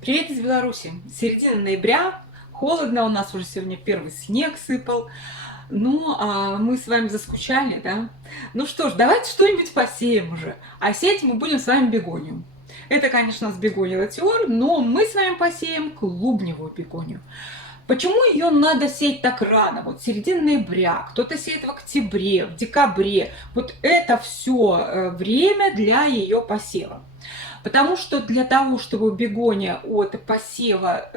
Привет из Беларуси. Середина ноября, холодно, у нас уже сегодня первый снег сыпал. Ну, а мы с вами заскучали, да? Ну что ж, давайте что-нибудь посеем уже. А сеять мы будем с вами бегонию. Это, конечно, у нас бегония латиор, но мы с вами посеем клубневую бегонию. Почему ее надо сеять так рано? Вот середина ноября, кто-то сеет в октябре, в декабре. Вот это все время для ее посева. Потому что для того, чтобы бегония от посева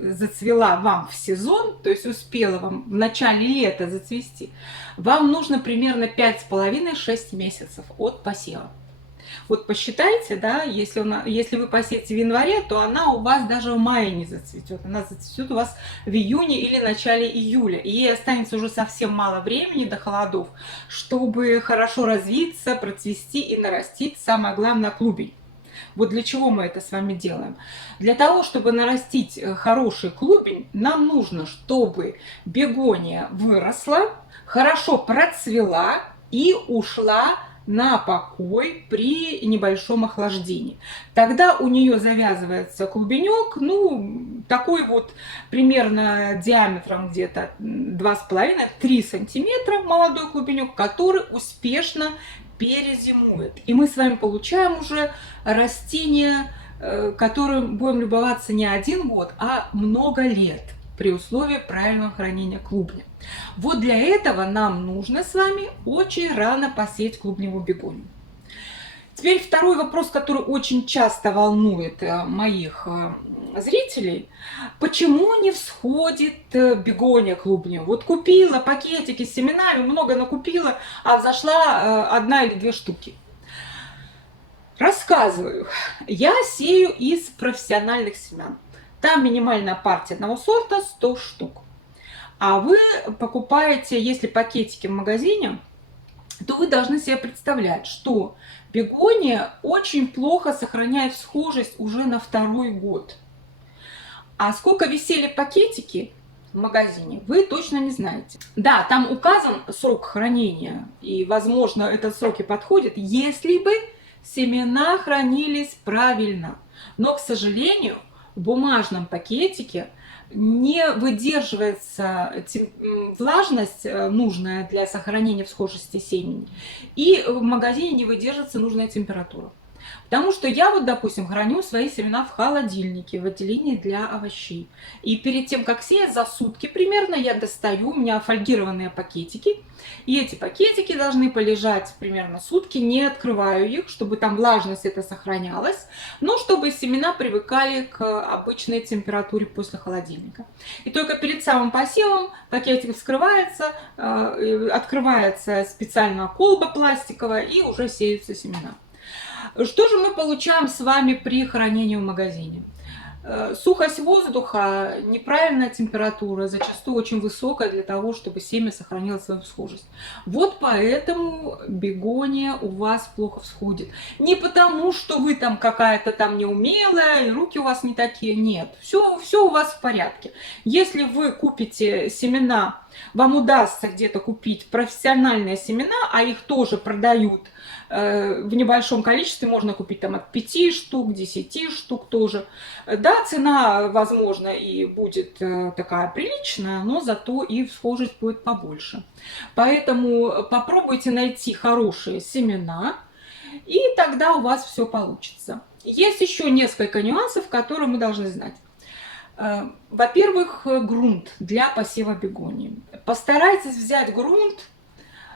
зацвела вам в сезон, то есть успела вам в начале лета зацвести, вам нужно примерно 5,5–6 месяцев от посева. Вот посчитайте, да, если вы посеете в январе, то она у вас даже в мае не зацветет. Она зацветет у вас в июне или начале июля. И ей останется уже совсем мало времени до холодов, чтобы хорошо развиться, процвести и нарастить, самое главное, клубень. Вот для чего мы это с вами делаем? Для того, чтобы нарастить хороший клубень, нам нужно, чтобы бегония выросла, хорошо процвела и ушла на покой при небольшом охлаждении. Тогда у нее завязывается клубенек, ну, такой вот примерно диаметром где-то 2,5–3 сантиметра молодой клубенек, который успешно перезимует. И мы с вами получаем уже растение, которым будем любоваться не 1 год, а много лет при условии правильного хранения клубня. Вот для этого нам нужно с вами очень рано посеять клубневую бегонию. Теперь второй вопрос, который очень часто волнует моих зрителей. Почему не всходит бегония клубневая? Вот купила пакетики с семенами, много накупила, а взошла 1 или 2 штуки. Рассказываю. Я сею из профессиональных семян. Там минимальная партия одного сорта 100 штук. А вы покупаете, если пакетики в магазине, то вы должны себе представлять, что бегония очень плохо сохраняет схожесть уже на 2-й год. А сколько висели пакетики в магазине, вы точно не знаете. Да, там указан срок хранения, и, возможно, этот срок и подходит, если бы семена хранились правильно. Но, к сожалению, в бумажном пакетике не выдерживается влажность, нужная для сохранения всхожести семени, и в магазине не выдерживается нужная температура. Потому что я вот, допустим, храню свои семена в холодильнике, в отделении для овощей. И перед тем, как сеять, за сутки примерно я достаю, у меня фольгированные пакетики. И эти пакетики должны полежать примерно сутки, не открываю их, чтобы там влажность это сохранялась, но чтобы семена привыкали к обычной температуре после холодильника. И только перед самым посевом пакетик вскрывается, открывается специальная колба пластиковая, и уже сеются семена. Что же мы получаем с вами при хранении в магазине? Сухость воздуха, неправильная температура, зачастую очень высокая для того, чтобы семя сохранило свою всхожесть. Вот поэтому бегония у вас плохо всходит. Не потому, что вы там какая-то там неумелая, и руки у вас не такие, нет. Все у вас в порядке. Если вы купите семена, вам удастся где-то купить профессиональные семена, а их тоже продают в небольшом количестве, можно купить там от 5 штук, 10 штук тоже. Да, цена, возможно, и будет такая приличная, но зато и всхожесть будет побольше. Поэтому попробуйте найти хорошие семена, и тогда у вас все получится. Есть еще несколько нюансов, которые мы должны знать. Во-первых, грунт для посева бегонии. Постарайтесь взять грунт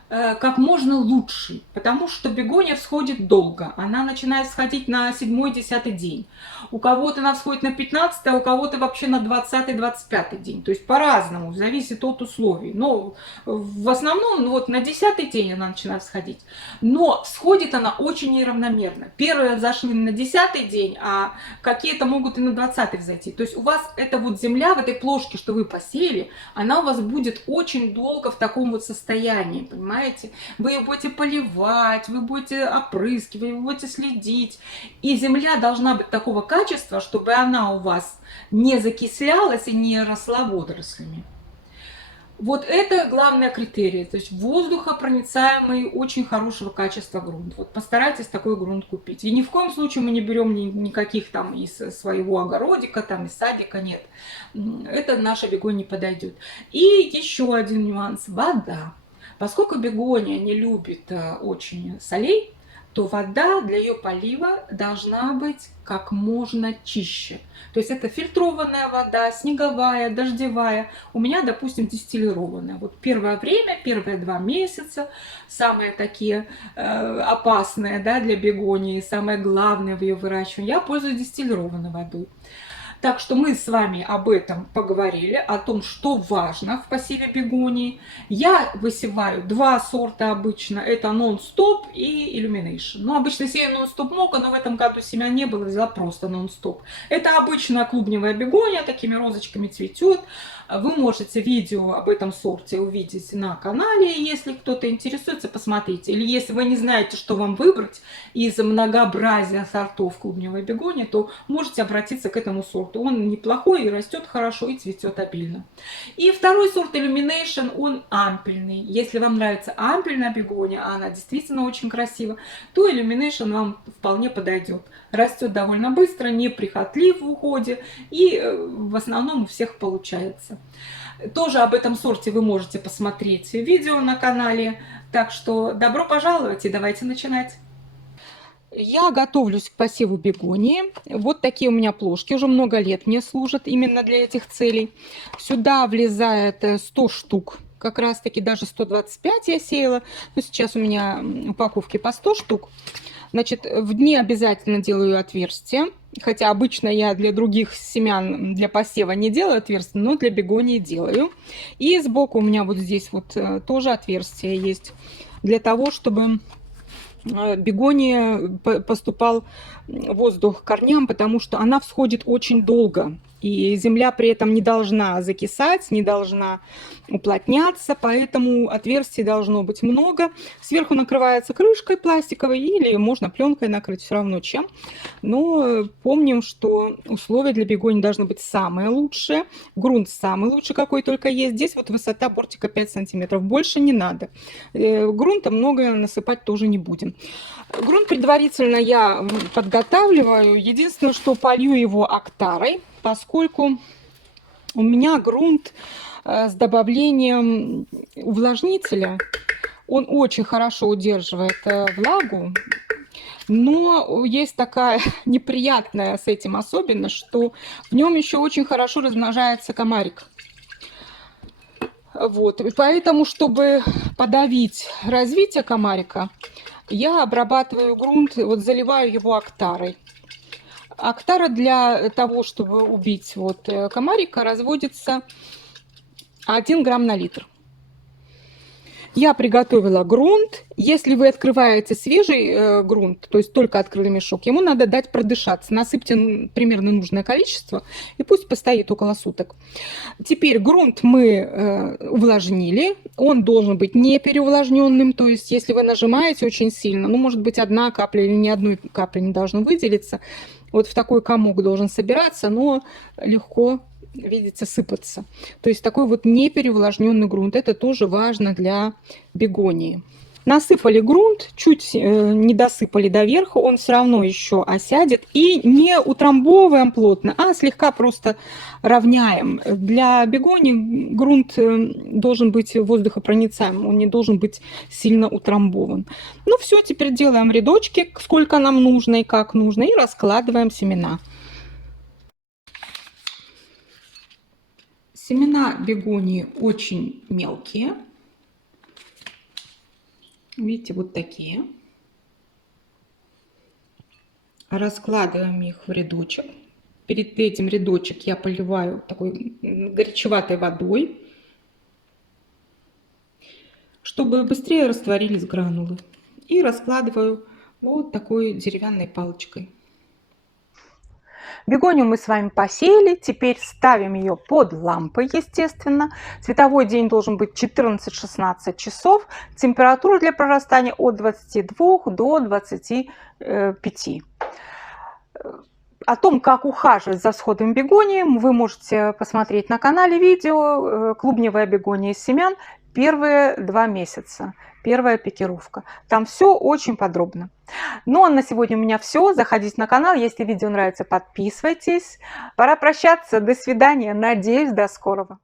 как можно лучше, потому что бегония всходит долго. Она начинает всходить на 7–10 день. У кого-то она всходит на 15, а у кого-то вообще на 20–25 день. То есть по-разному, зависит от условий. Но в основном вот на 10-й день она начинает всходить. Но всходит она очень неравномерно. Первые зашли на 10-й день, а какие-то могут и на 20-й взойти. То есть у вас эта вот земля в этой плошке, что вы посеяли, она у вас будет очень долго в таком вот состоянии, понимаете? Вы ее будете поливать, вы будете опрыскивать, вы будете следить. И земля должна быть такого качества, чтобы она у вас не закислялась и не росла водорослями. Вот это главное критерий, то есть воздухопроницаемый, очень хорошего качества грунт. Вот постарайтесь такой грунт купить. И ни в коем случае мы не берем никаких там из своего огородика, там из садика, нет. Это наша бегония не подойдет. И еще один нюанс – вода. Поскольку бегония не любит очень солей, то вода для ее полива должна быть как можно чище. То есть это фильтрованная вода, снеговая, дождевая. У меня, допустим, дистиллированная. Вот первое время, первые 2 месяца, самые такие опасные, да, для бегонии, самое главное в ее выращивании, я пользуюсь дистиллированной водой. Так что мы с вами об этом поговорили, о том, что важно в посеве бегонии. Я высеваю 2 сорта обычно, это Non-Stop и Illumination. Ну, обычно сею Non-Stop Mocha, но в этом году семян не было, взяла просто Non-Stop. Это обычная клубневая бегония, такими розочками цветет. Вы можете видео об этом сорте увидеть на канале, если кто-то интересуется, посмотрите. Или если вы не знаете, что вам выбрать из многообразия сортов клубневой бегонии, то можете обратиться к этому сорту. Он неплохой и растет хорошо, и цветет обильно. И второй сорт Illumination, он ампельный. Если вам нравится ампельная бегония, а она действительно очень красива, то Illumination вам вполне подойдет. Растет довольно быстро, неприхотлив в уходе, и в основном у всех получается. Тоже об этом сорте вы можете посмотреть видео на канале. Так что добро пожаловать и давайте начинать. Я готовлюсь к посеву бегонии. Вот такие у меня плошки, уже много лет мне служат именно для этих целей. Сюда влезает 100 штук, как раз таки даже 125 я сеяла. Но сейчас у меня упаковки по 100 штук. Значит, в дне обязательно делаю отверстие. Хотя обычно я для других семян для посева не делаю отверстия, но для бегонии делаю. И сбоку у меня вот здесь вот тоже отверстие есть. Для того, чтобы бегонии поступал воздух к корням, потому что она всходит очень долго. И земля при этом не должна закисать, не должна уплотняться, поэтому отверстий должно быть много. Сверху накрывается крышкой пластиковой или можно пленкой накрыть, все равно чем. Но помним, что условия для бегонии должны быть самые лучшие. Грунт самый лучший, какой только есть. Здесь вот высота бортика 5 сантиметров. Больше не надо. Грунта много насыпать тоже не будем. Грунт предварительно я подготавливаю. Единственное, что полью его актарой, поскольку у меня грунт с добавлением увлажнителя. Он очень хорошо удерживает влагу, но есть такая неприятная с этим особенность, что в нем еще очень хорошо размножается комарик. Вот. И поэтому, чтобы подавить развитие комарика, я обрабатываю грунт, вот заливаю его актарой. Актара для того, чтобы убить вот комарика, разводится 1 грамм на литр. Я приготовила грунт. Если вы открываете свежий грунт, то есть только открыли мешок, ему надо дать продышаться. Насыпьте примерно нужное количество и пусть постоит около суток. Теперь грунт мы увлажнили. Он должен быть не переувлажненным. То есть если вы нажимаете очень сильно, ну может быть 1 капля или ни одной капли не должно выделиться. Вот в такой комок должен собираться, но легко, видите, сыпаться. То есть такой вот не переувлажненный грунт. Это тоже важно для бегонии. Насыпали грунт, чуть не досыпали до верха, он все равно еще осядет. И не утрамбовываем плотно, а слегка просто равняем. Для бегонии грунт должен быть воздухопроницаемым, он не должен быть сильно утрамбован. Ну все, теперь делаем рядочки, сколько нам нужно и как нужно, и раскладываем семена. Семена бегонии очень мелкие. Видите, вот такие. Раскладываем их в рядочек. Перед этим рядочек я поливаю такой горячеватой водой, чтобы быстрее растворились гранулы. И раскладываю вот такой деревянной палочкой. Бегонию мы с вами посеяли, теперь ставим ее под лампой, естественно. Световой день должен быть 14-16 часов. Температура для прорастания от 22 до 25. О том, как ухаживать за всходом бегонии, вы можете посмотреть на канале видео «Клубневая бегония из семян. Первые 2 месяца. Первая пикировка». Там все очень подробно. Ну а на сегодня у меня все. Заходите на канал. Если видео нравится, подписывайтесь. Пора прощаться. До свидания. Надеюсь, до скорого.